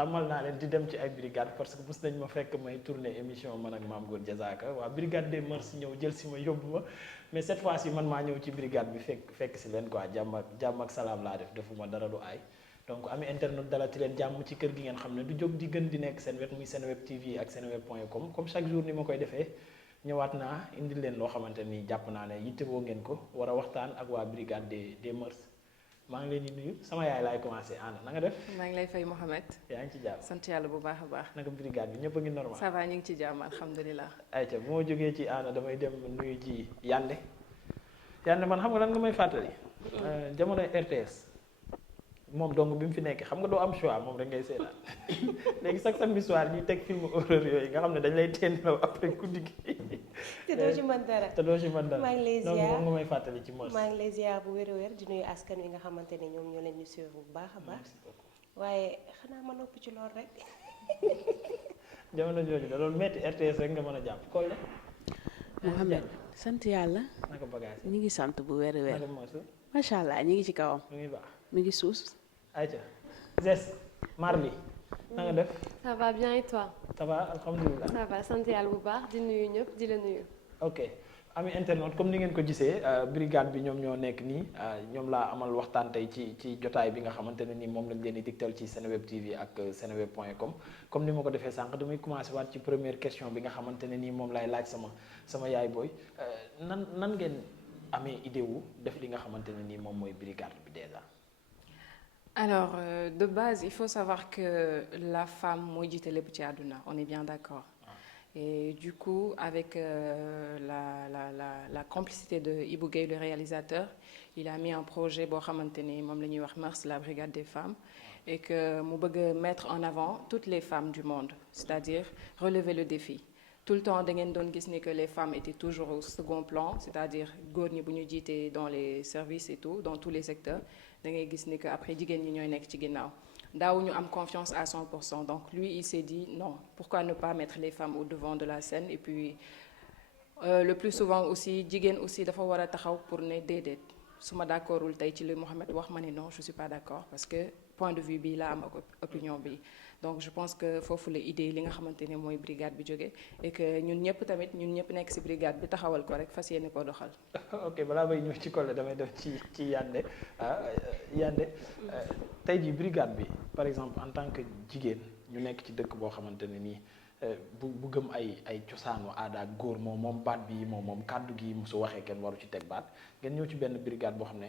tàmmal naa leen di dem ci ay brigade parce que mos nañ ma fekk may tourner émission man ak Mame Goor Diazaka waa brigade des mœurs ñëw jël si ma yóbbu ma mais cette fois ci man maa ñëw ci brigade bi fekk si leen quoi jàmm ak salaam laa def defuma dara lu aay donc ami internet dalati leen jàmm ci kër gi ngeen xam ne du jóg di gën di nekk seen wet muy Senweb TV ak senweb.com comme chaque jour ni ma koy defee ñëwaat naa indi leen loo xamante ni jàpp naa ne yittewoo ngeen ko war a waxtaan ak waa brigade des mœurs maa ngi leen di nuyu sama yaay laay commencé Anna na nga def. maa ngi lay fay Mohamed. yaa ngi ci jàmm sant yàlla bu baax a baax. naka brigade bi ñëpp a ngi normal. ça va ñu ngi ci jàmm alhamdulilah. ayca bu ma jógee ci Anna damay dem nuyu ji Yande man xam nga lan nga may fàttali. jamonoy RTS. moom donc bi mu fi nekk xam nga doo am choix moom rek ngay seetaan léegi chaque samedi soir ñuy teg film horreur yooyu nga xam ne dañ lay teenlaw après guddi gi. te doo ci mën dara maa ngi lay ziar donc moom nga may fàttali ci mos. maa ngi lay ziar bu wér-wér di nuyu askan wi nga xamante ne ñoom ñoo leen ñu suivre bu baax a baax waaye xanaa ma nopp ci lool rek. jamono jooju da doon metti RTS rek nga mën a jàpp Kolle. Mohamed sant yàlla. naka bagage ñu ngi sant bu wér-wér. naka mos. macha allah ñu ngi ci kawam. mu ngi baax mi ngi suus. ayca Zes Marli na nga def. ça va bien et toi. ça va alhamdulilah. ça va sant yàlla bu baax di nuyu ñëpp di la nuyu. ok ami internet comme ni ngeen ko gisee brigade bi ñoom ñoo nekk nii ñoom laa amal waxtaan tey ci jotaay bi nga xamante ne ni moom lañ leen di digtal ci Senweb TV ak senweb.com comme ni ma ko defee sànq damay commencé waat ci première question bi nga xamante ne nii moom laay laaj sama yaay booy nan ngeen amee idée wu def li nga xamante ne nii moom mooy brigade bi déjà. Alors, de base, il faut savoir que la femme mooy jiite lépp ci àdduna on est bien d'accord. Et du coup, avec la complicité de Ibou Gueye, le réalisateur, il a mis un projet boo xamante ni moom la ñuy wax Mœurs, la brigade des femmes, et que mu bëgg mettre en avant toutes les femmes du monde, c'est-à-dire relever le défi. Tout le temps da ngeen doon gis ni que les femmes étaient toujours au second plan, c'est-à-dire góor ñi bu ñu jiitee dans les services et tout, dans tous les secteurs. Da ngay gis ni que après jigéen ñi ñooy nekk ci ginnaaw daawuñu am confiance à 100%. Donc lui il s'est dit non, pourquoi ne pas mettre les femmes au devant de la scène. Et puis le plus souvent aussi jigéen aussi dafa war a taxaw pour ne déedéet su ma d'accordul tey ci li Mohamed wax ma ne non je suis pas d'accord parce que point de vue bi la am ak opinion bi. Donc je pense que foofu la idée li nga xamante ne mooy brigade bi jóge et que ñun ñëpp nekk ci brigade bi taxawal ko rek fas yéene ko doxal. ok balaa may ñëw ci Kolle damay def ci Yande Yande tey jii brigade bi par exemple en tant que jigéen ñu nekk ci dëkk boo xamante ne nii bu gëm ay cosaanu aada ak góor moom baat bi moom kàddu gi su waxee kenn waru ci teg baat ngeen ñëw ci benn brigade boo xam ne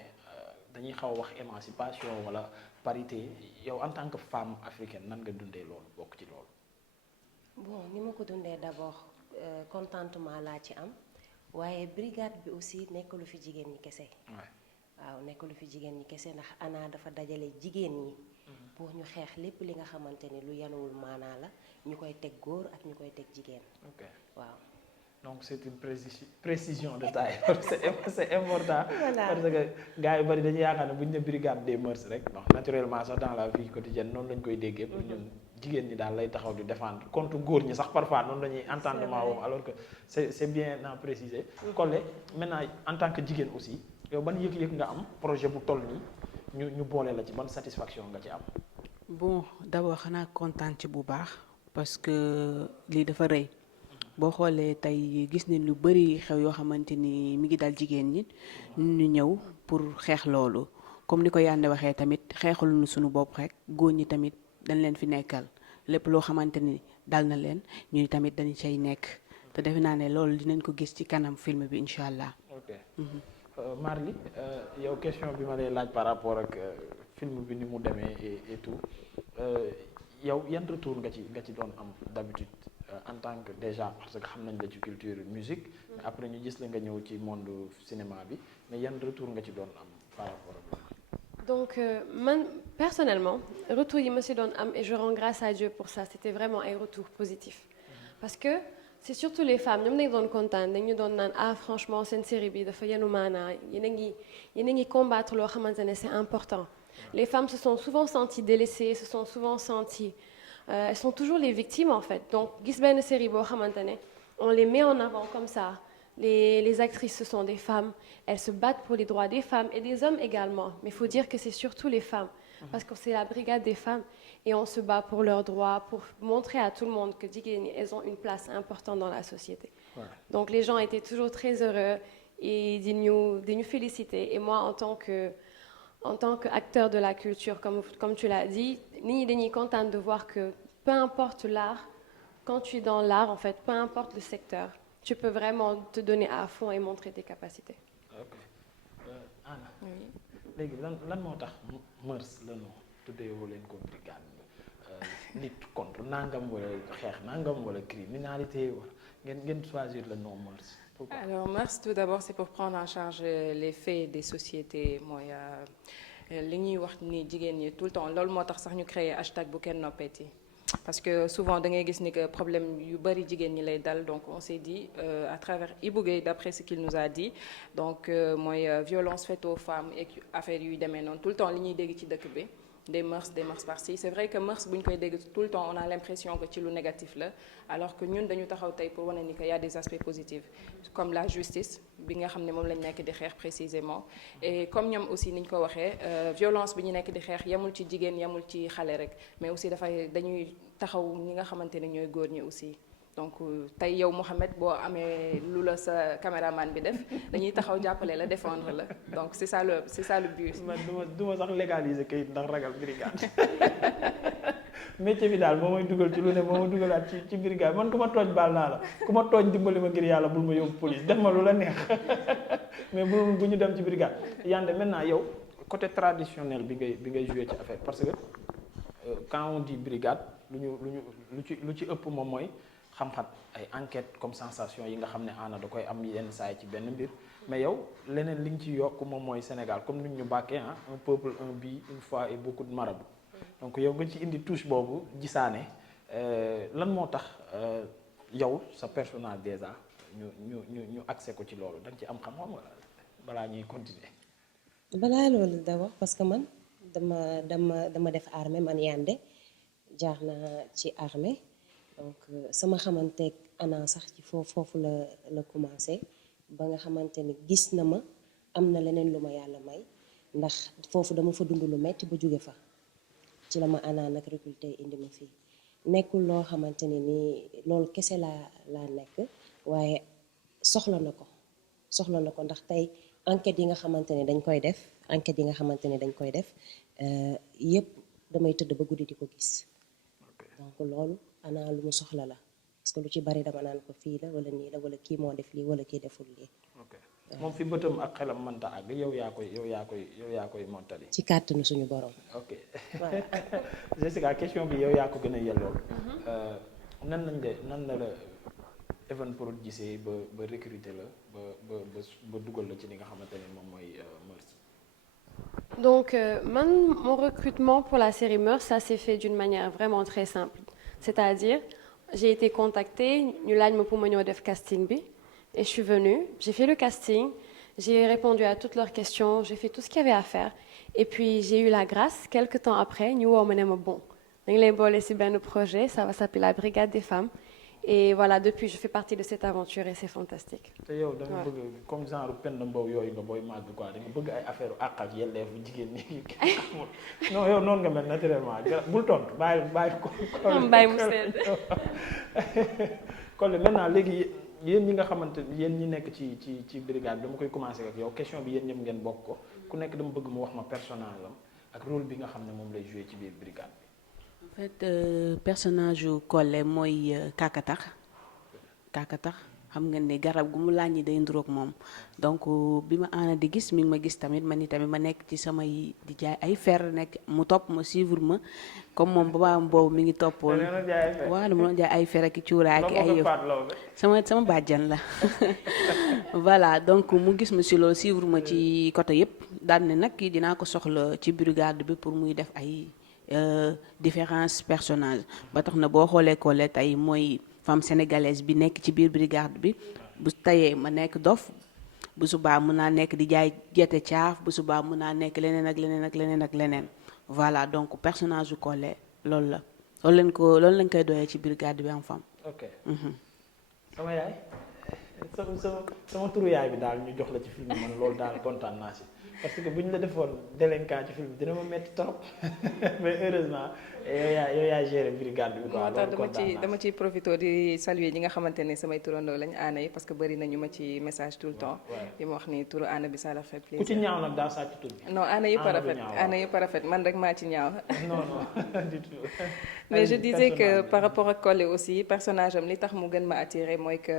dañuy xaw a wax émancipation wala parité yow en tant que femme africaine nan nga dundee loolu bokk ci loolu. bon ni ma ko dundee d'abord contentement laa ci am waaye brigade bi aussi nekk lu fi jigéen ñi kese. waaw nekk lu fi jigéen ñi kese ndax Anna dafa dajale jigéen ñi. pour ñu xeex lépp li nga xamante ni lu yanuwul maanaa la ñu koy teg góor ak ñu koy teg jigéen. ok waaw. donc c'est une précision de taille c'est important. Voilà. Parce que gars yu bari dañuy yaakaar ne bu ñu ne brigade des mœurs rek donc naturellement sax dans la vie quotidienne noonu lañ koy déggee. pour ñun jigéen ñi daal lay taxaw di défendre contre góor ñi sax parfois noonu la ñuy entendement woo alors que c'est bien à préciser. Kolle maintenant en tant que jigéen aussi yow ban yëg-yëg nga am projet bu toll nii ñu boole la ci ban satisfaction nga ci am. bon d'abord xanaa kontaan ci bu baax parce que lii dafa rëy. boo xoolee tey gis nañ lu bari xew yoo xamante ni mi ngi dal jigéen ñi ñu ñëw pour xeex loolu comme ni ko Yande waxee tamit xeexul nu suñu bopp rek góor ñi tamit dañ leen fi nekkal lépp loo xamante ni dal na leen ñu tamit dañu cay nekk te defe naa ne loolu dinañ ko gis ci kanam film bi incha allah. ok Marli yow question bi ma lay laaj par rapport ak film bi ni mu demee et tout yow yan retour nga ci doon am d'habitude. En tant que déjà parce que xam nañ la ci culture musique mais après ñu gis la nga ñëw ci monde cinéma bi mais yan retour nga ci doon am par rapport ak donc man personnellement retour yi ma si doon am et je rends grâce à Dieu pour ça c'était vraiment ay retours positifs parce que c'est surtout les femmes ñoom dañu doon kontaan dañu doon naan ah franchement seen série bi dafa yenu maanaa yéen a ngi combattre loo xamante ne c'est important les femmes se sont souvent senties délaissées se sont souvent senties elles sont toujours les victimes en fait donc gis benn série boo xamante ne on les met en avant comme ça les actrices ce sont des femmes elles se battent pour les droits des femmes et des hommes également mais il faut dire que c'est surtout les femmes parce que c'est la brigade des femmes et on se bat pour leurs droits, pour montrer à tout le monde que jigéen ñi elles ont une place importante dans la société. Ouais. Donc les gens étaient toujours très heureux et di ñu féliciter et moi en tant qu'acteur de la culture, comme tu l'as dit, nit ñi dañuy kontaan de voir que peu importe l'art, quand tu es dans l'art, en fait, peu importe le secteur, tu peux vraiment te donner à fond et montrer tes capacités. ok Anna Oui. léegi lan moo tax mœurs la ñu tuddeewoo leen ko brigade nit contre nangam wala xeex nangam wala criminalité wala ngeen choisir le nom mœurs. Pourquoi? Alors mœurs tout d'abord c'est pour prendre en charge les faits des sociétés mooy li ñuy wax ni jigéen ñi tout le temps loolu moo tax sax ñu créer hashtag bu kenn noppeeti parce que souvent da ngay gis ni que problème yu bari jigéen ñi lay dal donc on s'est dit à travers Ibou Guèye d'après ce qu'il nous a dit donc mooy violence faite aux femmes et affaire yuy demee noonu tout le temps li ñuy dégg ci dëkk bi des mœurs par-ci c'est vrai que mœurs bu ñu koy dégg tout le temps on a l'impression que ci lu négatif la alors que ñun dañu taxaw tey pour wane ni que y a des aspects positifs comme la justice bi nga xam ne moom lañ nekk di xeex précisément et comme ñoom aussi ni ñu ko waxee violence bi ñu nekk di xeex yemul ci jigéen yemul ci xale rek mais aussi dañuy taxaw ñi nga xamante ne ñooy góor ñi aussi donc tey yow Mouhamed boo amee lu la sa caméraman bi def dañuy taxaw jàppale la défendre la donc c'est ça le but. man du ma sax légaliser kayit ndax ragal brigade métier bi daal moo may dugal ci lu ne moo ma dugalaat ci brigade man ku ma tooñ baal naa la ku ma tooñ dimbali ma ngir yàlla bul ma yóbbu police def ma lu la neex mais bu ñu dem ci brigade Yandé maintenant yow côté traditionnel bi ngay joué ci affaire parce que quand on dit brigade lu ci ëpp moom mooy xam-xam ay enquête comme sensation yi nga xam ne Anna da koy am yenn saa yi ci benn mbir mais yow leneen li nga ci yokk moom mooy Sénégal comme ni ñu bàkkee un peuple un but une foi et beaucoup de marabouts donc yow nga ci indi touche boobu gisaane lan moo tax yow sa personnage déjà ñu accès ko ci loolu dañ ci am xam-xam wala balaa ñuy continuer. balaa loolu da wax parce que man dama def armée man Yandé jaar naa ci armée donc sama xamanteeg Anna sax ci foofu la commencé ba nga xamante ni gis na ma am na leneen lu ma yàlla may ndax foofu dama fa dund lu metti ba jóge fa ci la ma Anna nag recruter indi ma fii nekkul loo xamante ni nii loolu kese laa nekk waaye soxla na ko ndax tey enquête yi nga xamante ne dañ koy def yépp damay tëdd ba guddi di ko gis donc loolu Anna lu mu soxla la parce que lu ci bari dama naan ko fii la wala nii la wala kii moo def lii wala kii deful lii. moom fi bëtam ak xelam mënta àgg yow yaa koy montali. ci kàttanu suñu borom. ok Jessica question bi yow yaa ko gën a yellool. nan la Evenprod gisee ba recruter la ba dugal la ci li nga xamante ne moom mooy Mœurs. Donc, mon recrutement pour la série Mœurs, ça s'est fait d'une manière vraiment très simple. C'est-à-dire, j'ai été contactée, ñu laaj ma pour ma ñëw def casting bi, et je suis venue, j'ai fait le casting, j'ai répondu à toutes leurs questions, j'ai fait tout ce qu'il y avait à faire, et puis j'ai eu la grâce, quelques temps après, ñu woo ma ne ma bon, dañu lay boole ci benn projet, ça va s'appeler la Brigade des femmes. Et voilà, depuis, je fais partie de cette aventure et c'est fantastique. te yow da nga bëgg comme genre Penda Mbow yooyu nga booy màgg quoi da nga bëgg ay affaire àq ak yelleefu jigéen ñi non yow noonu nga mel naturellement bul tontu bàyyi ko. bàyyi mu sedd. kon maintenant léegi yéen ñi nga xamante yéen ñi nekk ci brigade dama koy commencer ak yow question bi yéen ñëpp ngeen bokk ko ku nekk dama bëgg mu wax ma personnage am ak rôle bi nga xam ne moom lay jouer ci biir brigade bi. En fait personnage yu Collé mooy Kakatax xam nga ne garab gu mu làññi day nduroog moom donc bi ma Anna di gis mi ngi ma gis tamit man ni tamit ma nekk ci samay di jaay ay fer nekk mu topp ma suivre ma comme moom babaam boobu mi ngi toppoon waaw dama doon jaay ay fer ak cuuraay ak ay yëf sama bàjjan la voilà donc mu gis ma si loolu suivre ma ci côté yëpp daan ne nag kii dinaa ko soxla ci brigade bi pour muy def ay différents personnages ba tax na boo xoolee Collé tey mooy femme sénégalaise bi nekk ci biir brigade bi bu tayee ma nekk dof bu subaa mun naa nekk di jaay gerte caaf bu subaa mun naa nekk leneen ak leneen voilà donc personnage yu Collé loolu la loolu lañ koy doyee ci brigade bi en femme. ok sama yaay sama turu yaay bi daal ñu jox la ci film man loolu daal kontaan naa si parce que bu ñu la defoon délinquant ci film bi dina ma metti trop mais heureusement yow yaa géré brigade bi quoi. moo tax dama ciy profité di saluer ñi nga xamante ne samay turandoo lañ aana yi parce que bëri na ñu ma ci message tout le temps. di ma wax ni turu aana bi ça la fait plaisir. ku ci ñaaw nag daa sàcc tur bi. non aana yëpp a rafet aana yëpp a rafet man rek maa ci ñaaw. non du tout. mais je disais que par rapport ak Collé aussi personnage am li tax mu gën ma attiré mooy que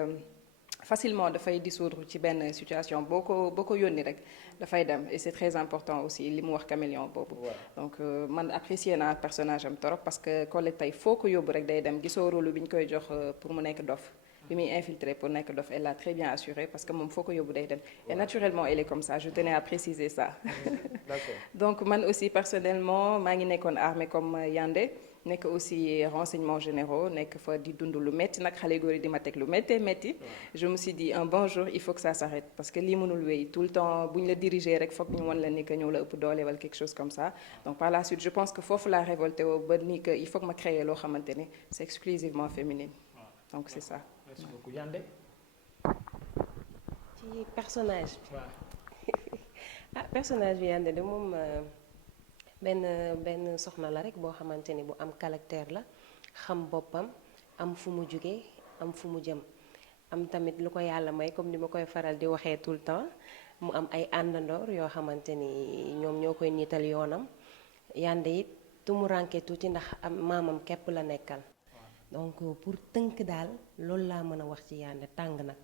facilement dafay dissoudre ci benn situation boo ko yónni rek dafay dem et c'est très important aussi li mu wax caméléon boobu. donc man apprécier naa personnage am trop parce que Collé tey foo ko yóbbu rek day dem gisoo rôle bi ñu koy jox pour mu nekk dof. bi muy infiltré pour nekk dof elle l'a très bien assuré parce que moom foo ko yóbbu day dem et naturellement elle est comme ça je tenais à préciser ça. D'accord. donc man aussi personnellement maa ngi nekkoon armée comme Yandé nekk aussi renseignements généraux nekk fa di dund lu métti nag xale góor yi di ma teg lu métti je me suis dit un bon jour il faut que ça s'arrête parce que lii mënul wéy tout le temps bu ñu la diriger rek foog ñu wan la ni que ñëw la ëpp doole wala quelque chose comme ça donc par la suite je pense que foofu laa révolté woo ba ni que il faut que ma créer loo xamante ne c'est exclusivement féminine donc c'est ça. merci beaucoup Yandé. ci personnage bi. waaw. personnage bi Yandé de moom benn soxna la rek boo xamante ni bu am caractère la xam boppam am fu mu jóge am fu mu jëm am tamit lu ko yàlla may comme ni ma koy faral di waxee tout le temps mu am ay àndandoor yoo xamante ni ñoom ñoo koy niital yoonam Yandé it tumuranke tuuti ndax am maamam képp la nekkal. donc pour tënk daal loolu laa mën a wax ci Yandé tàng nag.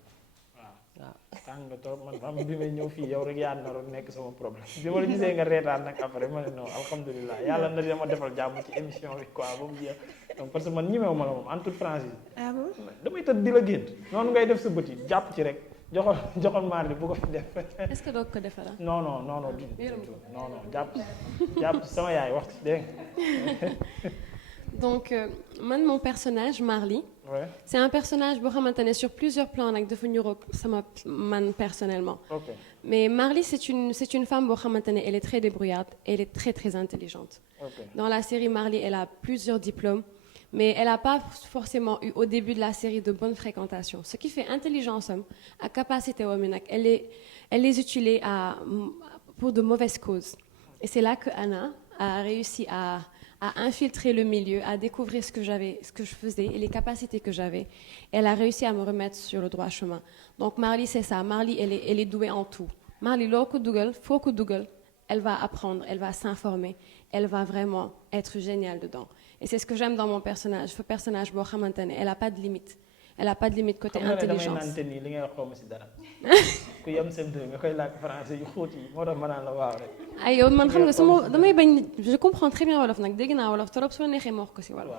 waaw tàng nga trop man bi may ñëw fii yow rek yaa naroon nekk sama problème bi ma la gisee nga reetaan nag après ma ne non alhamdulilah yàlla na dama defal jàmm ci émission bi quoi ba mu jeex donc parce que man ñemewu ma la moom en toute franchise. ah bon damay tëdd di la gént noonu ngay def sa bët yi jàpp ci rek joxoon maar li bu ko fi def. est-ce que doo ko defara non du non jàpp ci sama yaay wax ci dégg nga. donc mon personnage Marly. Ouais. C'est un personnage boo xamante ne sur plusieurs plans nag dafa niroog sama man personnellement. Okay. Mais Marly c'est une femme boo xamante ne elle est très débrouillarde et elle est très très intelligente. Okay. Dans la série Marly elle a plusieurs diplômes mais elle n'a pas forcément eu au début de la série de bonnes fréquentations ce qui fait intelligence am ak capacité wam yi nag elle les utilise pour de mauvaises causes et c'est là que Anna a réussi à infiltrer le milieu, à découvrir ce que je faisais et les capacités que j'avais. Elle a réussi à me remettre sur le droit chemin. Donc Marly, c'est ça. Marly, elle est douée en tout. Marly, loo ko dugal, foo ko dugal, elle va apprendre, elle va s'informer, elle va vraiment être géniale dedans. Et c'est ce que j'aime dans mon personnage. Ce personnage boo xamante ne elle a pas de limite. Elle a pas de limite côté intelligence. xam nga ne damay naan te nii li ngay wax xaw ma si dara. ku yem sem nga koy làkk français yu xóot yi moo tax ma naan la waaw rek. ay yow man xam nga sama damay bañ je comprends très bien wolof nag dégg naa wolof trop soo neexee ma wax ko si wolof.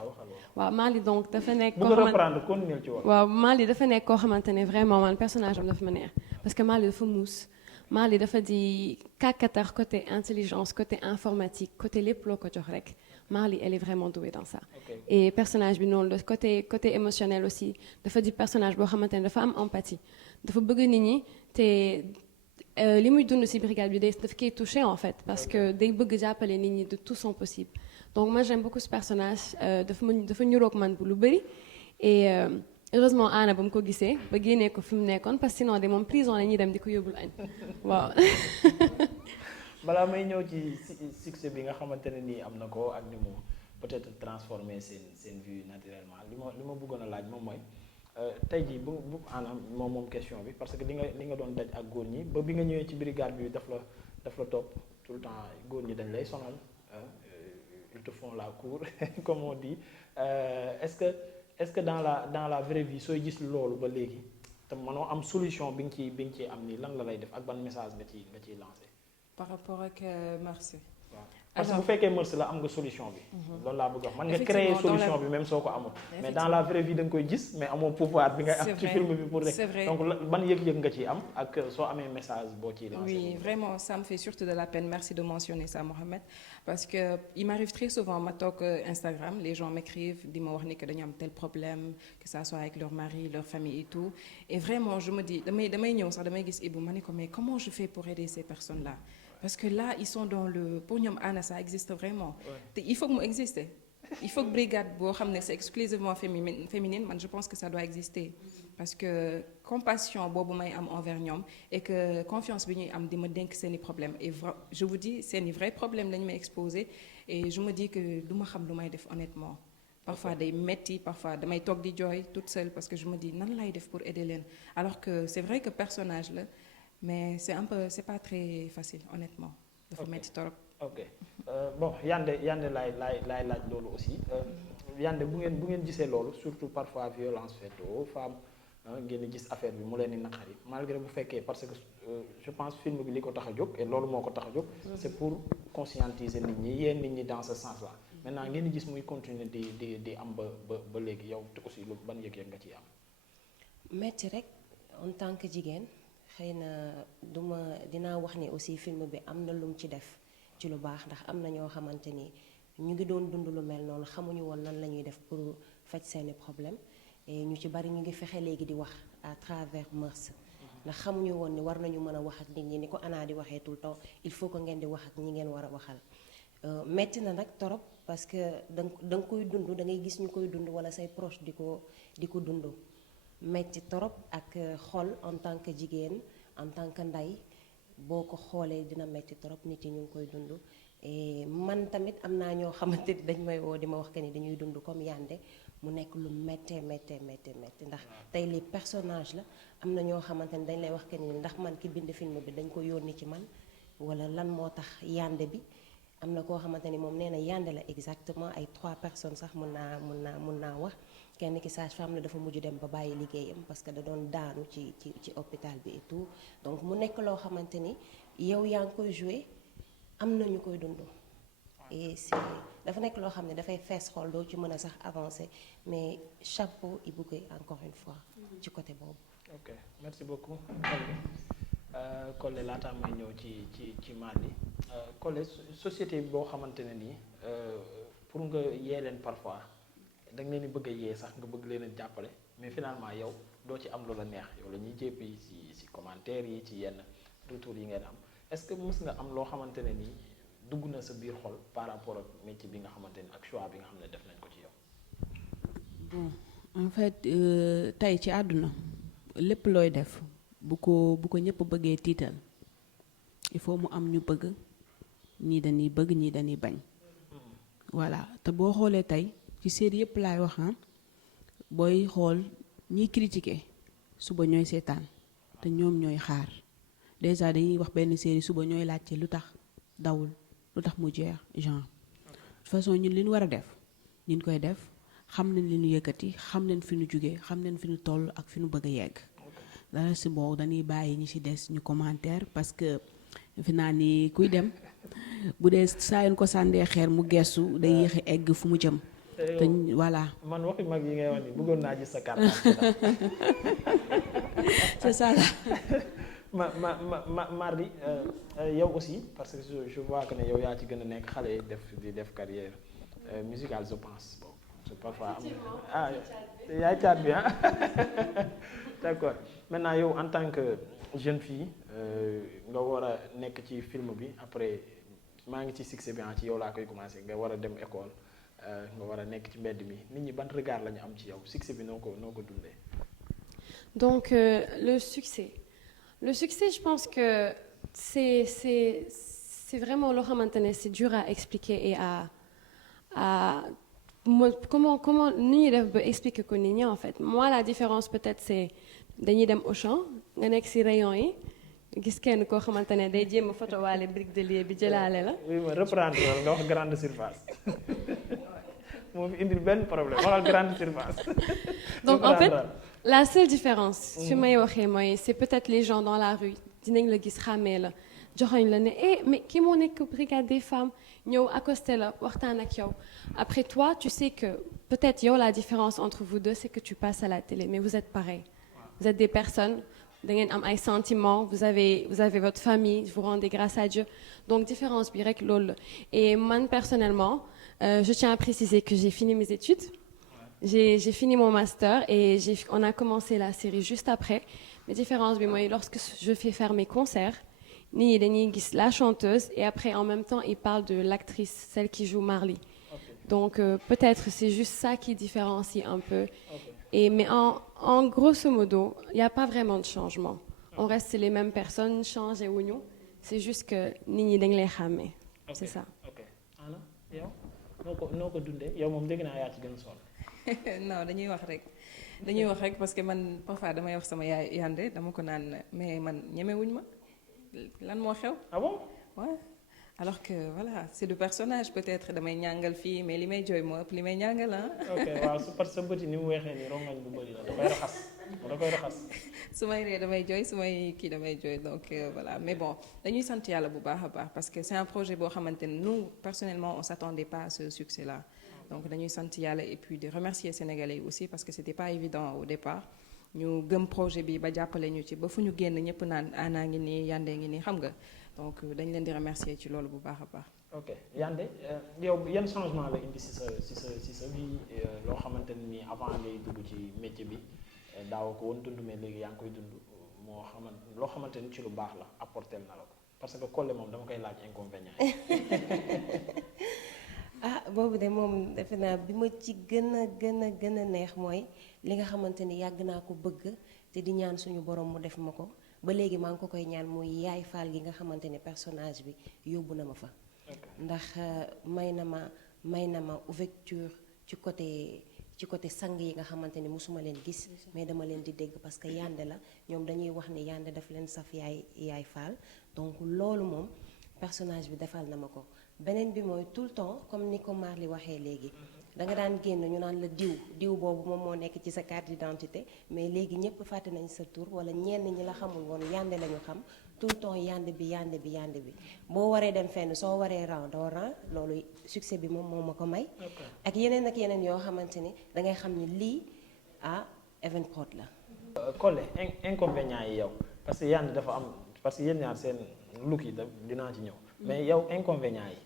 waaw Marly donc dafa nekk. koo xamante reprendre continuer ci wolof. waaw Marly dafa nekk koo xamante ne vraiment man personnage am dafa ma neex parce que Marly dafa muus Marly dafa di kàkkatar côté intelligence côté informatique côté lépp loo ko jox rek. Marly elle est vraiment douée dans ça. Okay. Et personnage bi noonu le côté émotionnel aussi dafa di personnage boo xamante ne dafa am empathie dafa bëgg nit ñi te li muy dund ci brigade bi daf koy touché en fait parce que day bëgg jàppale nit ñi de tout son possible donc moi j'aime beaucoup ce personnage dafa ñuroog man bu lu bëri et heureusement Anna ba mu ko gisee ba génnee ko fi mu nekkoon parce que sinon de moom prison la ñuy dem di ko yóbbul añ waaw. balaa may ñëw ci succès bi nga xamante ne nii am na ko ak ni mu peut-être transformer seen vie naturellement li ma bëggoon a laaj moom mooy tey jii bu maanaam moom question bi parce que li nga doon daj ak góor ñi ba bi nga ñëwee ci brigade bi daf la topp tout le temps góor ñi dañ lay sonal ils te font la cour comme on dit est-ce que dans la vraie vie sooy gis loolu ba léegi te mënoo am solution bi nga ciy am nii lan la lay def ak ban message nga ciy lancer. par rapport ak Mœurs. parce que bu fekkee Mœurs la am nga solution bi. loolu laa bëgg a wax man nga créer solution bi même soo ko amul. mais dans la vraie vie da nga koy gis mais amoo pouvoir bi ngay am ci film bi pour rek. c'est vrai donc ban yëg-yëg nga ciy am ak soo amee message boo ciy lancer. oui vraiment ça me fait surtout de la peine merci de mentionner ça Mohamed parce que il m'arrive très souvent ma toog Instagram les gens m'écrivent di ma wax ni que dañu am tel problème que ça soit avec leur mari leur famille et tout et vraiment je me dis damay ñëw sax damay gis Ibou ma ne ko mais comment je fais pour aider ces personnes là. Parce que là, ils sont dans le... Pour ñoom Anna, ça existe vraiment. Ouais. Il faut que mu existe. il faut que brigade boo xam ne c'est exclusivement féminine man je pense que ça doit exister parce que compassion boobu may am envers ñoom et que confiance bi ñuy am di ma dénk seeni problème et je vous dis seeni vrai problème lañu may exposer et je me dis que du ma xam lu may def honnêtement parfois day metti parfois damay toog di jooy toute seule parce que je me dis nan lay def pour aider leen alors que c'est vrai que personnage la mais c'est pas très facile honnêtement dafa metti torop. ok bon Yandé laay laaj loolu aussi Yandé bu ngeen gisee loolu surtout parfois violence faite aux femmes ngeen di gis affaire bi mu leen di naqari malgré bu fekkee parce que je pense film bi li ko tax a jóg et loolu moo ko tax a jóg c'est pour conscientiser nit ñi yéen nit ñi dans ce sens là maintenant ngeen di gis muy continuer di am ba léegi yow te aussi lu ban yëg-yëg nga ciy am. metti rek en tant que jigéen xëy na dinaa wax ni aussi film bi am na lum ci def ci lu baax ndax am na ñoo xamante ni ñu ngi doon dund lu mel noonu xamuñu woon nan la ñuy def pour faj seeni problème et ñu ci bari ñu ngi fexe léegi di wax à travers Mœurs ndax xamuñu woon ni war nañu mën a wax ak nit ñi ni ko Anna di waxee tout le temps il faut que ngeen di wax ak ñi ngeen war a waxal metti na nag torop parce que da nga koy dund da ngay gis ñu koy dund wala say proche di ko dund metti torop ak xol en tant que jigéen en tant que ndey boo ko xoolee dina metti torop nit yi ñu ngi koy dund et man tamit am naa ñoo xamante ni dañ may woo di ma wax que ni dañuy dund comme Yandé mu nekk lu méttee ndax tey les personnages la am na ñoo xamante ni dañ lay wax que ni ndax man ki bind film bi dañ ko yónni ci man wala lan moo tax Yandé bi am na koo xamante ni moom nee na Yandé la exactement ay 3 personnes sax mun naa wax kenn ki sage-femme la dafa mujj dem ba bàyyi liggéeyam parce que da doon daanu ci hôpital bi et tout donc mu nekk loo xamante ni yow yaa ngi koy joué am na ñu koy dund et dafa nekk loo xam ne dafay fees xool doo ci mën a sax avancer mais chapeau Ibou Guèye encore une fois ci côté boobu. ok merci beaucoup Collé laataa may ñëw ci Mardi Collé société boo xamante ne nii pour nga yee leen parfois da nga leen di bëgg a yee sax nga bëgg leen a jàppale mais finalement yow doo ci am lu la neex yow la ñuy jéppi ci commentaires yi ci yenn retours yi ngeen am est-ce que mës nga am loo xamante ne nii dugg na sa biir xol par rapport ak métier bi nga xamante ni ak choix bi nga xam ne def nañ ko ci yow. bon en fait tey ci àdduna lépp looy def bu ko ñëpp bëggee tiital il faut mu am ñu bëgg ñii dañuy bëgg ñii dañuy bañ voilà te boo xoolee tey ci série yëpp laay wax booy xool ñiy critiquer suba ñooy seetaan te ñoom ñooy xaar déjà dañuy wax benn série suba ñooy laajte lu tax dawul lu tax mu jeex genre de façon ñun li ñu war a def ñu koy def xam nañ li ñu yëkkati xam nañ fi ñu jugee xam nañ fi ñu toll ak fi ñu bëgg a yegg dara si boobu dañuy bàyyi ñi ci des ñu commentaire parce que fi naa ni kuy dem bu dee saa yoon ko sàndee xeer mu gestu day yéex egg fu mu jëm. te voilà. man waxi mag yi ngay wax ni bëggoon naa gis sa carte. c'est ça là. Mardi yow aussi parce que je vois que ne yow yaa ci gën a nekk xale yi di def carrière musicale je pense bon c'est parfois am yaay caat bi d'accord maintenant yow en tant que jeune fille nga war a nekk ci film bi après maa ngi ci succès bi ci yow laa koy commencer nga war a dem école nga war a nekk ci mbedd mi nit ñi ban regard la ñu am ci yow succès bi noo ko dundee. Donc le succès je pense que c'est vraiment loo xamante ne c'est dur à expliquer et à comment ni ñuy def ba expliquer ko nit ñi en fait moi la différence peut-être c'est dañuy dem Auchan nga nekk ci rayon yi gis kenn koo xamante ne day jéem a photo waale brique de lieu bi jëlaale la. oui ma reprendre nga wax grande surface moo fi indil benn problème waxal grande surface. Donc en fait la seule différence su may waxee mooy c'est peut-être les gens dans la rue dinañ la gis xàmmee la joxoñ la ne mais kii moo nekk brigade des femmes ñëw accosté la waxtaan ak yow après toi tu sais que peut-être yow la différence entre vous deux c'est que tu passes à la télé mais vous êtes pareil vous êtes des personnes da ngeen am ay sentiments vous avez votre famille vous rendez grâce à Dieu donc différence bi rek loolu la et man personnellement je tiens à préciser que j'ai fini mes études j'ai fini mon master et on a commencé la série juste après mais différence bi mooy lorsque je fais faire mes concerts nit ñi dañuy gis la chanteuse et après en même temps ils parlent de l'actrice celle qui joue Marley Donc peut-être c'est juste ça qui différencie un peu. Ok. Mais en grosso modo, il n'y a pas vraiment de changement. On reste les mêmes personnes, changé wuñu. C'est juste que nit ñi dañ lay xàmmee. C'est ça. ok Anna yow noo ko dundee yow moom dégg naa yaa ci gën a sonn. non dañuy wax rek parce que man parfois damay wax sama yaay Yandé dama ko naan mais man ñemewuñ ma lan moo xew. ah bon. Ouais. Alors que voilà c'est du personnage peut-être damay ñàngal fii mais li may jooy moo ëpp li may ñàngal ah. ok waaw su parce que sa bëti ni mu weexee nii rongañ bu bëri la da koy raxas. su may ree damay jooy su may kii damay jooy donc voilà mais bon dañuy sant yàlla bu baax a baax parce que c'est un projet boo xamante ne nous personnellement on s'attendait pas à ce succès-là donc dañuy sant yàlla et puis de remercier Sénégalais yi aussi parce que c'était pas évident au départ ñu gëm projet bi ba jàppale ñu ci ba fu ñu génn ñëpp naan Anna ngi nii Yandé ngi nii xam nga donc dañ leen di remercier ci loolu bu baax a baax. ok Yandé yow yan changement la indi si sa vie loo xamante ne nii avant ngay dugg ci métier bi daaw ko woon dund mais léegi yaa ngi koy dund loo xamante ni ci lu baax la apporter na la ko parce que Collé moom dama koy laaj inconvénient ah boobu de moom defe naa bi ma ci gën a neex mooy li nga xamante ni yàgg naa ko bëgg te di ñaan suñu borom mu def ma ko ba léegi maa ngi ko koy ñaan muy yaay faal gi nga xamante ni personnage bi yóbbu na ma fa. ndax may na ma ouverture ci côté sang yi nga xamante ni mosuma leen gis mais dama leen di dégg parce que Yandé la ñoom dañuy wax ni Yandé daf leen saf yaay faal donc loolu moom personnage bi defal na ma ko. beneen bi mooy tout le temps comme ni ko Marley waxee léegi da nga daan génn ñu naan la diw boobu moom moo nekk ci sa carte d'identité mais léegi ñëpp fàtte nañ sa tur wala ñenn ñi la xamul woon Yandé la ñu xam tout le temps Yandé bi boo waree dem fenn soo waree doo rang loolu succès bi moom moo ma ko may. ak yeneen yoo xamante ni da ngay xam ni lii Evenprod la. Collé inconvénients yi yow parce que Yandé dafa am parce que yéen ñaar seen look yi dinaa ci ñëw mais yow inconvénients yi.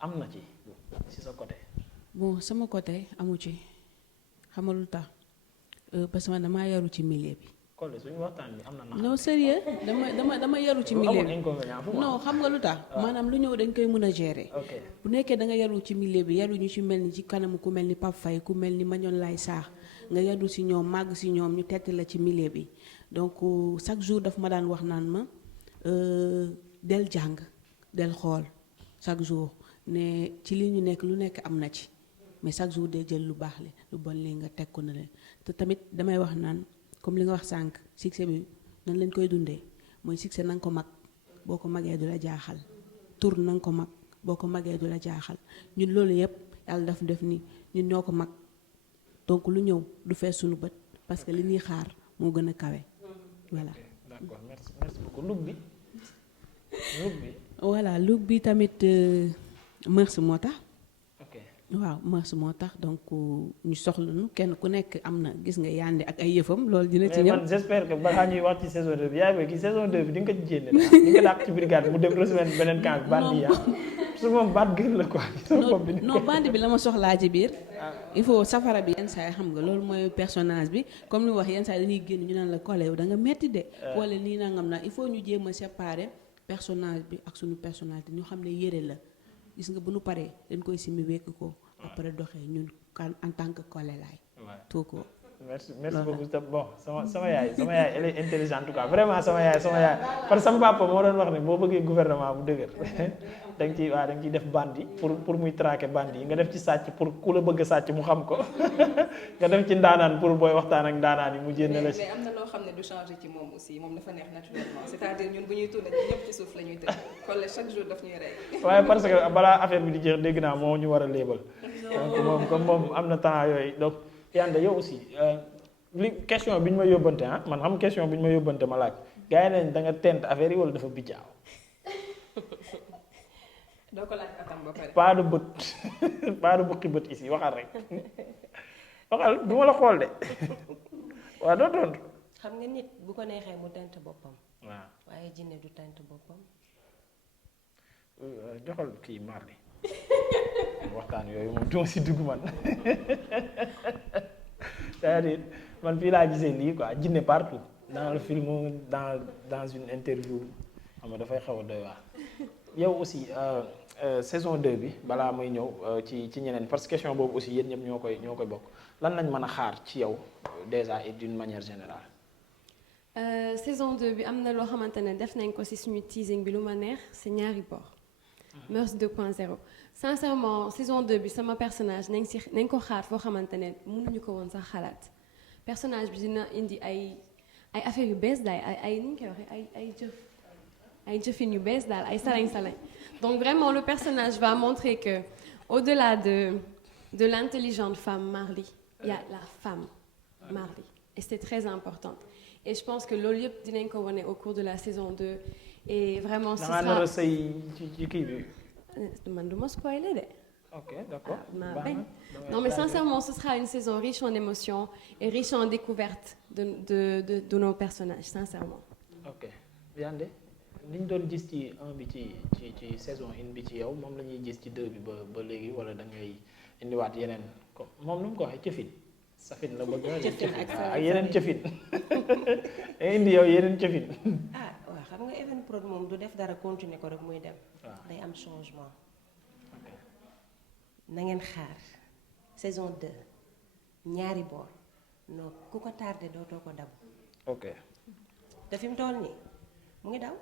am na ci sa côté. bon sama côté amu ci xamalul tax parce que man damaa yaru ci milieu bi. Collé suñu waxtaan bi am na. non sérieux dama yaru ci milieu bi non xam nga lu tax maanaam lu ñëw dañ koy mën a gérer. bu nekkee da nga yaru ci milieu bi yaru ñu ci mel ni ci kanamu ku mel ni Pape Faye ku mel ni Mañoon Lay Saax nga yaru si ñoom màgg si ñoom ñu tett la ci milieu bi donc chaque jour daf ma daan wax naan ma del jàng del xool chaque jour. ne ci li ñu nekk lu nekk am na ci mais chaque jour de jël lu baax li lu bon li nga teg ko na leen te tamit damay wax naan comme li nga wax sànq succès bi nan lañ koy dundee mooy succès na nga ko mag boo ko magee du la jaaxal tur na nga ko mag boo ko magee du la jaaxal ñun loolu yëpp yàlla def ni ñun ñoo ko mag donc lu ñëw du fees suñu bët parce que li ñuy xaar moo gën a kawe voilà. d'accord merci beaucoup look bi. voilà look bi tamit. mœurs moo tax. ok waaw mœurs moo tax donc ñu soxla nu kenn ku nekk am na gis nga Yandé ak ay yëfam loolu dina ci ñëw. mais man j'espère que balaa ñuy wax ci saison 2 bi yaa ngi saison 2 bi di nga ko jénne di nga dàq ci brigade mu dem rejoindre beneen camp bandi ya su moom baat gën la quoi. non bandi bi la ma soxlaa ci biir. il faut safara bi yenn saa yi xam nga loolu mooy personnage bi comme ni wax yenn saa yi dañuy génn ñu naan la Collé yow da nga metti de. wala nii nangam naa il faut ñu jéem a séparer personnage bi ak suñu personnalité ñu xam ne yére la. gis nga bu nu paree dañ koy simi wekk ko après doxee ñun kan en tant que Collé laay. tout ko. merci beaucoup bon sama yaay elle est intelligente en tout cas vraiment sama yaay parce que sama papa moo doon wax ne boo bëggee gouvernement bu dëgër da nga ciy def bandi pour muy traquer bandi yi nga def ci sàcc pour ku la bëgg a sàcc mu xam ko nga def ci ndaanaan pour booy waxtaan ak ndaanaan yi mu jénn la si. mais am na loo xam ne du changer ci moom aussi moom dafa neex naturellement c'est-à-dire ñun bu ñuy tourner ñun ñëpp ci suuf la ñuy tëj Collé chaque jour daf ñuy rey. waaye parce que balaa affaire bi di jeex dégg naa moo ñu war a léebal. donc moom comme moom am na temps yooyu donc Yandé yow aussi li question bi ñu ma yóbbante man xam question bi ñu ma yóbbante ma laaj gars yi nañ da nga tent affaire yi wala dafa bijjaaw. doo ko laaj atam ba pare. pas de bukki bët ici waxal rek waxal du ma la xool de waaw doo tontu. xam nga nit bu ko neexee mu tent boppam. waaw waaye jinne du tent boppam. joxal kii Marley waxtaan yooyu moom duma si dugg man c'est-à-dire man fii laa gisee lii quoi jinne partout dans le film dans une interview xam nga dafay xaw a doy waar yow aussi saison 2 bi balaa muy ñëw ci ñeneen parce que question boobu aussi yéen ñëpp ñoo koy bokk lan lañ mën a xaar ci yow déjà et d'une manière générale. Saison 2 bi am na loo xamante ne def nañ ko ci suñu teasing bi lu ma neex c'est ñaari boor. Mœurs 2.0 sincèrement saison 2 bi sama personnage nañ ko xaar foo xamante ne mënuñu ko woon sax xalaat personnage bi dina indi ay affaires yu bees daal ay ni ñu koy waxee ay jëfin yu bees daal ay salañ donc vraiment le personnage va montrer que au-delà de l'intelligente femme Marly il y a la femme Marly et c'est très important et je pense que loolu yëpp dinañ ko wane au cours de la saison 2 et vraiment ce sera da ngaa nar a sëy ci kii bi. man du ma spoiler de. ok d'accord. Non mais sincèrement ce sera une saison riche en émotions et riche en découvertes de nos personnages sincèrement. ok Yandé li ñu doon gis ci 1 bi ci saison 1 bi ci yow moom la ñuy gis ci 2 bi ba léegi wala da ngay indiwaat yeneen comme moom nu mu ko waxee cëfin safin la bëgg ak yeneen cëfin indi yow yeneen cëfin. waaw xam nga Evenprod moom du def dara continuer ko rek muy dem. day am changement. na ngeen xaar saison 2 ñaari boor non ku ko tardé dootoo ko dab. ok. te fi mu toll nii mu ngi daw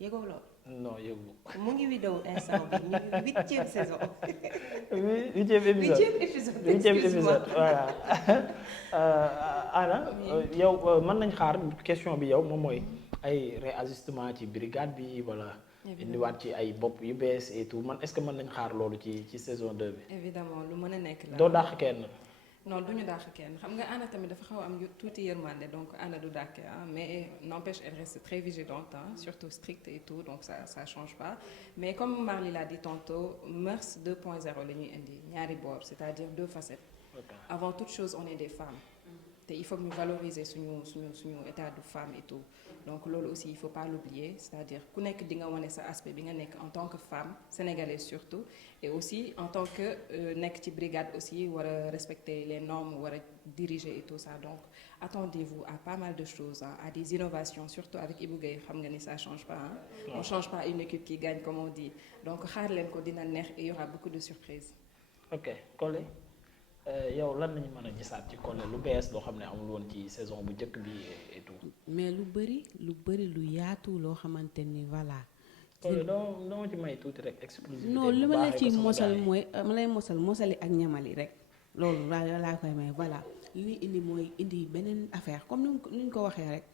yëgoo lool. non yëgu. mu ngi vidéo instant bi ñu ngi 8e saison. 8e épisode voilà. Anna yow mën nañ xaar question bi yow moom mooy ay réajustement ci brigade bi wala. indiwaat ci ay bopp yu bees et tout man est-ce que mën nañ xaar loolu ci saison 2 bi. évidemment lu mën a nekk la. doo dàq kenn. non du ñu dàq kenn xam nga Anna tamit dafa xaw a am tuuti yërmande donc Anna du dàq mais n'empêche elle reste très vigilante surtout stricte et tout donc ça change pas mais comme Marly l'a dit tantôt Mœurs 2.0 la ñuy indi ñaari boor c'est-à-dire 2 facettes. Okay. Avant toute chose on est des femmes. te il faut que ñu valoriser suñu état de femme et tout donc loolu aussi il faut pas l'oublier c'est-à-dire ku nekk di nga wane sa aspect bi nga nekk en tant que femme sénégalaise surtout et aussi en tant que nekk ci brigade aussi war a respecter les normes war a diriger et tout ça donc attendez-vous à pas mal de choses à des innovations surtout avec Ibou Gueye xam nga ni ça change pas on change pas une équipe qui gagne comme on dit donc xaar leen ko dina neex et il y aura beaucoup de surprises. ok Collé yow lan lañu mën a gisaat ci Collé lu bees loo xam ne amul woon ci saison bu njëkk bi et tout. mais lu bëri lu yaatu loo xamante ni voilà. Collé doo ci may tuuti rek exclusivité. non li ma la ci mosal mooy ma lay mosali ak ñamali rek loolu laa koy may voilà li indi mooy indi beneen affaire comme ni ñu ko waxee rek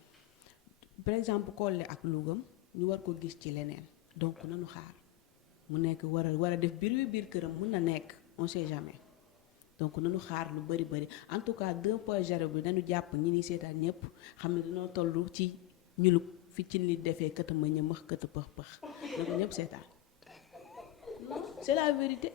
par exemple Collé ak Lougam ñu war ko gis ci leneen donc nanu xaar mu nekk war a def biir këram mun na nekk on sait jamais. donc nañu xaar lu bëri en tout cas 2.0 bi nañu jàpp ñi ni seetaan ñëpp xam ne dañoo toll ci ñulub fi ci li defee këta ma ñëmax këta pëx na ko ñëpp seetaan c'est la vérité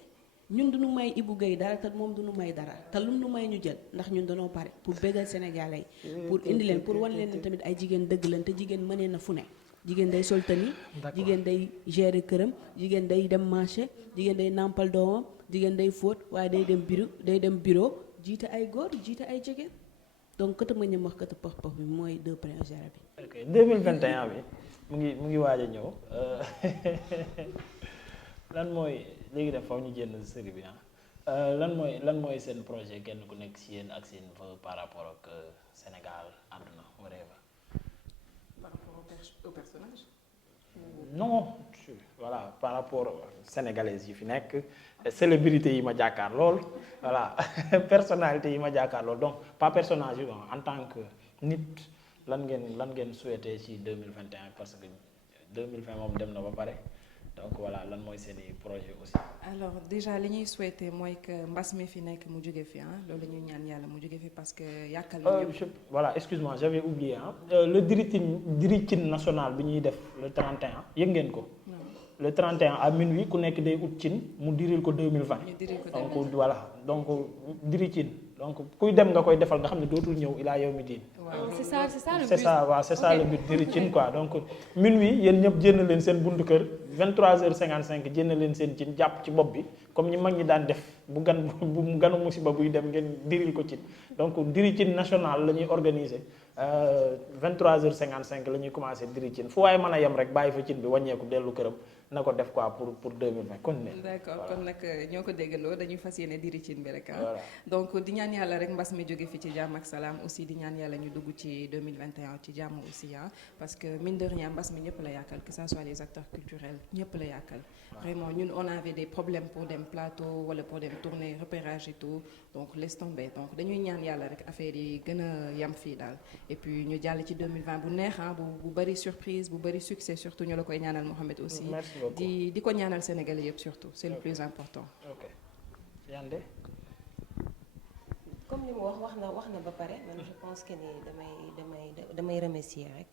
ñun duñu may Ibou Gueye dara te moom duñu may dara te lu nu may ñu jël ndax ñun dañoo pare pour bégal Sénégalais yi pour indi leen pour wan leen tamit ay jigéen dëgg leen te jigéen mënee na fu ne jigéen day sol tani jigéen day gérer këram jigéen day dem marché jigéen day nàmpal doomam jigéen day fóot waaye day dem bureau jiite ay góor jiite ay jigéen donc këta ma ñëm wax këta pëx bi mooy 2.0 bi. ok 2021 bi mu ngi waaj a ñëw lan mooy léegi def faw ñu génn série bi lan mooy seen projet kenn ku nekk ci yéen ak seen vœu par rapport ak Sénégal àdduna whatever. Par rapport au personnage. non voilà par rapport sénégalaises yi fi nekk célébrités yi ma jàkkaar lool voilà personnalité yi ma jàkkaar lool donc pas personnage yi en tant que nit lan ngeen souhaité ci 2021 parce que 2020 moom dem na ba pare donc voilà lan mooy seeni projet aussi. alors déjà li ñuy souhaité mooy que mbas mi fi nekk mu jóge fi loolu la ñuy ñaan yàlla mu jóge fi parce que yàkkal nañu. voilà excuse-moi j'avais oublié le diritin national bi ñuy def le 31 yëg ngeen ko. le 31 à minuit ku nekk day ut cin mu diril ko 2020. ñu diril ko donc voilà donc diritin donc kuy dem nga koy defal nga xam ne dootul ñëw ilaa yow mi diin. C'est ça le but. c'est ça waaw c'est ça le but diri cin quoi donc minuit yéen ñëpp jénn leen seen buntu kër 23h55 jénn leen seen cin jàpp ci bopp bi comme ñi mag ñi daan def bu ganu musiba buy dem ngeen diril ko cin donc diri cin national la ñuy organiser 23h55 la ñuy commencé diri cin fu waaye mën a yem rek bàyyi fa cin bi wàññeeku dellu këram na ko def quoi pour 2020 kon ne. d'accord kon nag ñoo ko déggandoo dañuy fas yéene diri cin bi rek Voilà. donc di ñaan yàlla rek mbas mi jóge fi ci jàmm ak salaam aussi di ñaan yàlla ñu dugg ci 2021 ci jàmm aussi parce que mine de rien mbas mi ñëpp la yàkkal que ça soit les acteurs culturels ñëpp la yàkkal vraiment ñun on avait des problèmes pour dem plateau wala pour dem tourner repérage et tout donc laisse tomber donc dañuy ñaan yàlla rek affaire yi gën a yam fii daal et puis ñu jàll ci 2020 bu neex bu bëri surprise bu bëri succès surtout ñu la koy ñaanal Mohamed aussi Merci beaucoup. di ko ñaanal Sénégalais yëpp surtout c'est le plus important. ok Yandé. comme li mu wax na ba pare man je pense que ni damay remercier rek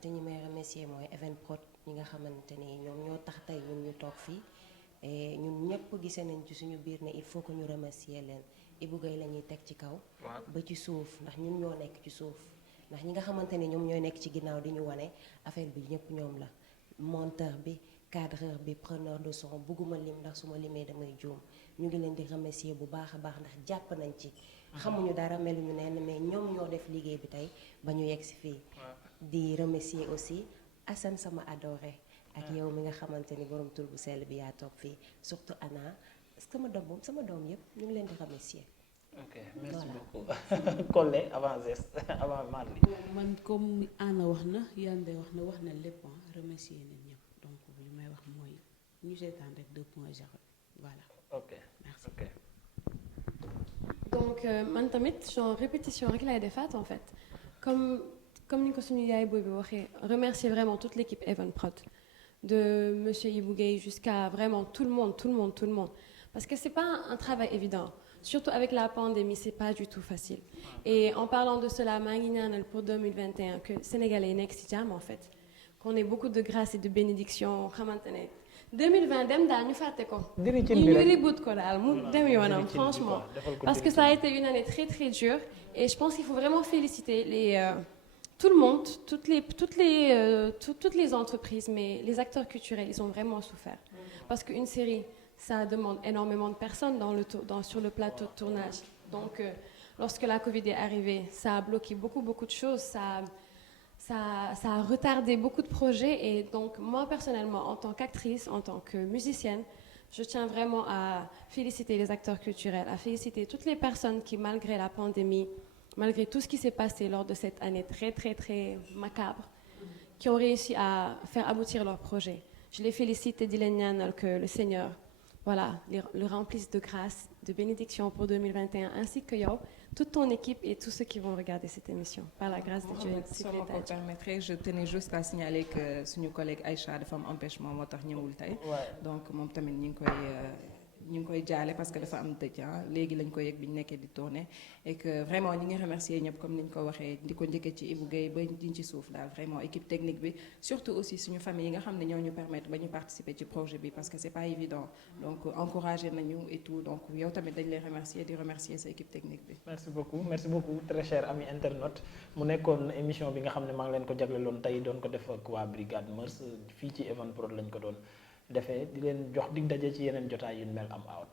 te ñi may remercier mooy Evenprod ñi nga xamante ni ñoom ñoo tax tey ñun ñu toog fii et ñun ñëpp gisee nañ ci suñu biir ne il faut que ñu remercier leen Ibou Gueye la ñuy teg ci kaw ba ci suuf ndax ñun ñoo nekk ci suuf ndax ñi nga xamante ni ñoom ñooy nekk ci ginnaaw di ñu wane affaire bi ñëpp ñoom la monteur bi cadreur bi preneur de son bugguma lim ndax su ma limee damay juum ñu ngi leen di remercier bu baax a baax ndax jàpp nañ ci xamuñu dara meluñu nenn mais ñoom ñoo def liggéey bi tey ba ñu yegg si fii di remercier aussi Assane sama adoré ak yow mi nga xamante ni borom tur bu sell bi yaa toog fii surtout Anna sama doom yëpp ñu ngi leen di remercier. ok merci beaucoup Collé avant geste avant Marley. man comme Anna wax na Yandé wax na lépp remercier nañ ñëpp donc li may wax mooy ñu seetaan rek 2.0 voilà. ok merci. ok. donc man tamit genre répétition rek lay defaat en fait comme ni ko suñu yaay booy bi waxee remercier vraiment toute l'équipe Evenprod de monsieur Ibou Gueye jusqu'à vraiment tout le monde parce que c'est pas un travail évident surtout avec la pandémie c'est pas du tout facile et en parlant de cela maa ngi ñaanal pour 2021 que Sénégalais yi nekk ci jàmm en fait qu'on ait beaucoup de grâce et de bénédiction xamante ne 2020 dem daal ñu fàtte ko ñu reboot ko daal mu dem yoonam franchement parce que ça a été une année très très dure et je pense qu'il faut vraiment féliciter tout le monde toutes les entreprises mais les acteurs culturels ils ont vraiment souffert parce qu'une série ça demande énormément de personnes sur le plateau de tournage donc lorsque la Covid est arrivée ça a bloqué beaucoup de choses ça a retardé beaucoup de projets et donc moi personnellement en tant qu'actrice, en tant que musicienne, je tiens vraiment à féliciter les acteurs culturels, à féliciter toutes les personnes qui malgré la pandémie, malgré tout ce qui s'est passé lors de cette année très très très macabre, qui ont réussi à faire aboutir leurs projets. Je les félicite et dis leen ñaanal que le Seigneur le remplisse de grâce, de bénédiction pour 2021 ainsi que yow, toute ton équipe et tous ceux qui vont regarder cette émission par la grâce de Dieu. Si vous me permettrez, je tenais juste à signaler que suñu collègue Aïcha dafa am empêchement moo tax ñëwul tey donc moom tamit ñu ngi koy jaale parce que dafa am dëj léegi lañ ko yëg bi ñu nekkee di tourner et que vraiment ñi ngi remercier ñëpp comme ni ñu ko waxee di ko njëkkee ci Ibou Gueye ba diñ ci suuf daal vraiment équipe technique bi surtout aussi suñu famille yi nga xam ne ñoo ñu permettre ba ñu participer ci projet bi parce que c'est pas évident donc encourager nañu et tout donc yow tamit dañ lay remercier di remercier sa équipe technique bi. merci beaucoup très cher ami internaute mu nekkoon émission bi nga xam ne maa ngi leen ko jagleeloon tey doon ko def ak waa Brigade Mœurs fii ci Evenprod lañ ko doon defee di leen jox dig daje ci yeneen jotaay yu mel am out